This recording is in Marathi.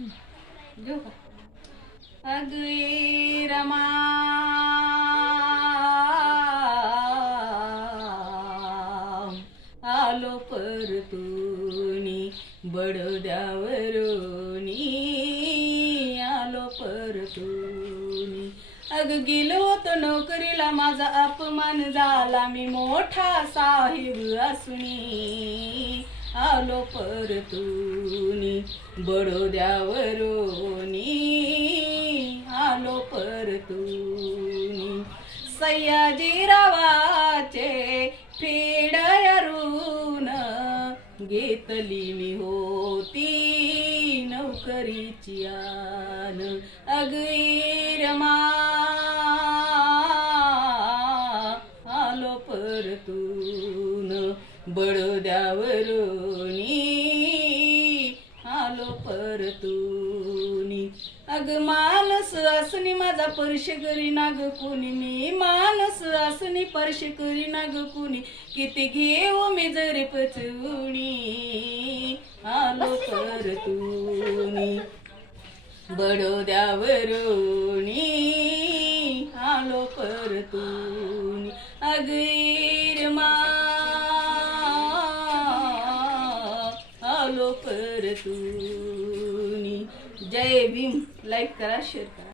घेऊ का? अगे रमा आलो परतूनी बडोद्यावरूनी आलो परतूनी. अग गेलो होतो नोकरीला माझा अपमान झाला मी मोठा साहेब असुनी आलो परतूनी बडोद्यावरूनी आलो परतूनी. सयाजीरावाचे फेडरून घेतली मी होती नोकरीची आन. अग रमा आलो परतून बडोद्यावरूनी आलो परतूनी. अग माणूस असुनी माझा परश करी नाग कुणी मी माणूस असुनी परश करी नाग कुणी किती घेऊ मी जरी पचवणी आलो परतूनी बडोद्यावरूनी आलो परतूनी. अग रमा आलो परतूनी. जय भीम. लाईक करा, शेअर करा.